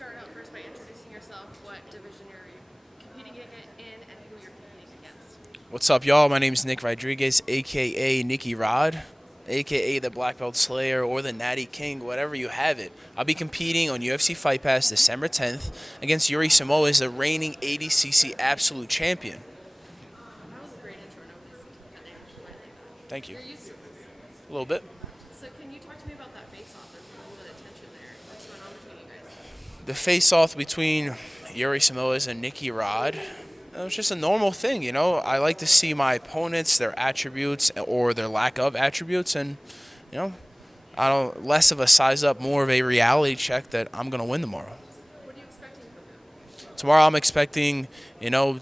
start out first by introducing yourself, what division you're competing in, and who you're competing against. What's up, y'all? My name is Nick Rodriguez, a.k.a. Nicky Rod, a.k.a. the Black Belt Slayer or the Natty King, whatever you have it. I'll be competing on UFC Fight Pass December 10th against Yuri Samoa, the reigning ADCC Absolute Champion. That was a great intro. Nobody's cutting slightly. Thank you. You're used to it. A little bit. So can you talk to me about that face-off? There's a little bit of tension there. What's going on between you guys? The face-off between Yuri Samoa and Nicky Rod, it was just a normal thing, you know. I like to see my opponents, their attributes or their lack of attributes, and I don't less of a size up, more of a reality check that I'm gonna win tomorrow. What are you expecting from him? Tomorrow I'm expecting,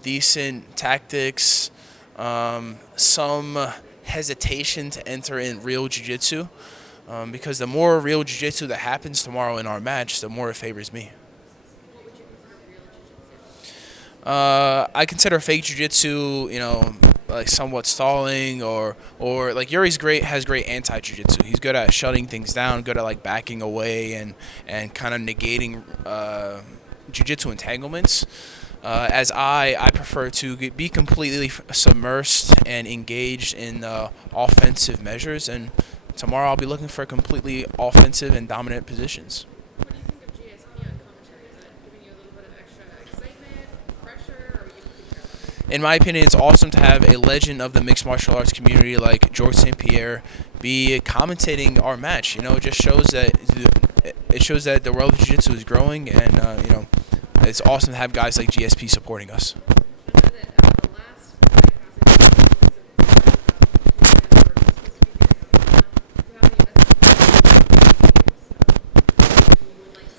decent tactics, some hesitation to enter in real jiu-jitsu, because the more real jiu-jitsu that happens tomorrow in our match, the more it favors me. What would you consider real jiu-jitsu? I consider fake jiu-jitsu, like somewhat stalling, or like Yuri's has great anti-jiu-jitsu. He's good at shutting things down, good at like backing away and kind of negating jiu-jitsu entanglements. As I prefer to be completely submersed and engaged in offensive measures, and tomorrow I'll be looking for completely offensive and dominant positions. What do you think of GSP on commentary? Is it giving you a little bit of extra excitement, pressure, or are you keeping In my opinion, it's awesome to have a legend of the mixed martial arts community like George St. Pierre be commentating our match. It just shows that the world of jiu-jitsu is growing, and it's awesome to have guys like GSP supporting us. I know that the last fight passing was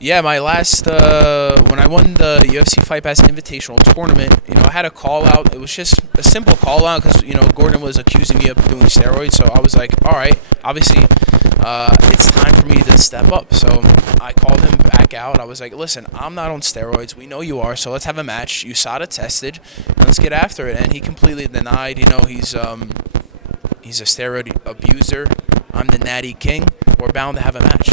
Yeah, my last when I won the UFC Fight Pass Invitational tournament, I had a call out. It was just a simple call out because Gordon was accusing me of doing steroids. So I was like, all right, obviously it's time for me to step up. So I called him back out. I was like, listen, I'm not on steroids. We know you are. So let's have a match. USADA tested, and let's get after it. And he completely denied. He's a steroid abuser. I'm the Natty King. We're bound to have a match.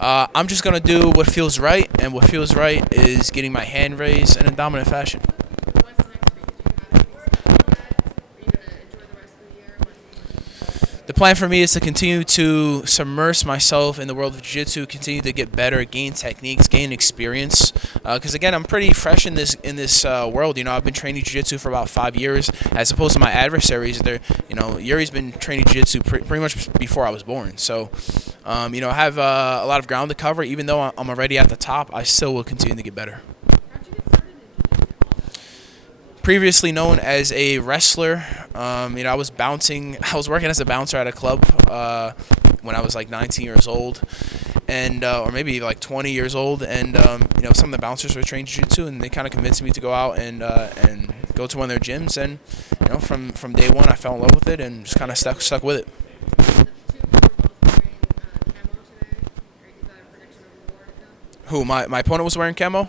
I'm just going to do what feels right, and what feels right is getting my hand raised in a dominant fashion. What's next for you? Do you have anything set? Are you going to enjoy the rest of the year? The plan for me is to continue to submerge myself in the world of jiu-jitsu, continue to get better, gain techniques, gain experience. Because again, I'm pretty fresh in this world. I've been training jiu-jitsu for about 5 years, as opposed to my adversaries. Yuri's been training jiu-jitsu pretty much before I was born. So, I have a lot of ground to cover. Even though I'm already at the top, I still will continue to get better. How'd you get started in jiu-jitsu? Previously known as a wrestler, I was working as a bouncer at a club when I was like 19 years old, and or maybe like 20 years old, and some of the bouncers were trained jiu-jitsu, and they kind of convinced me to go out and go to one of their gyms, and from day one I fell in love with it and just kind of stuck with it. The two of you were both wearing camo today. Is that a prediction of a war to come? Who my opponent was wearing camo?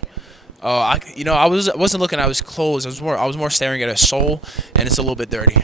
I wasn't looking at his clothes. I was more staring at his soul, and it's a little bit dirty.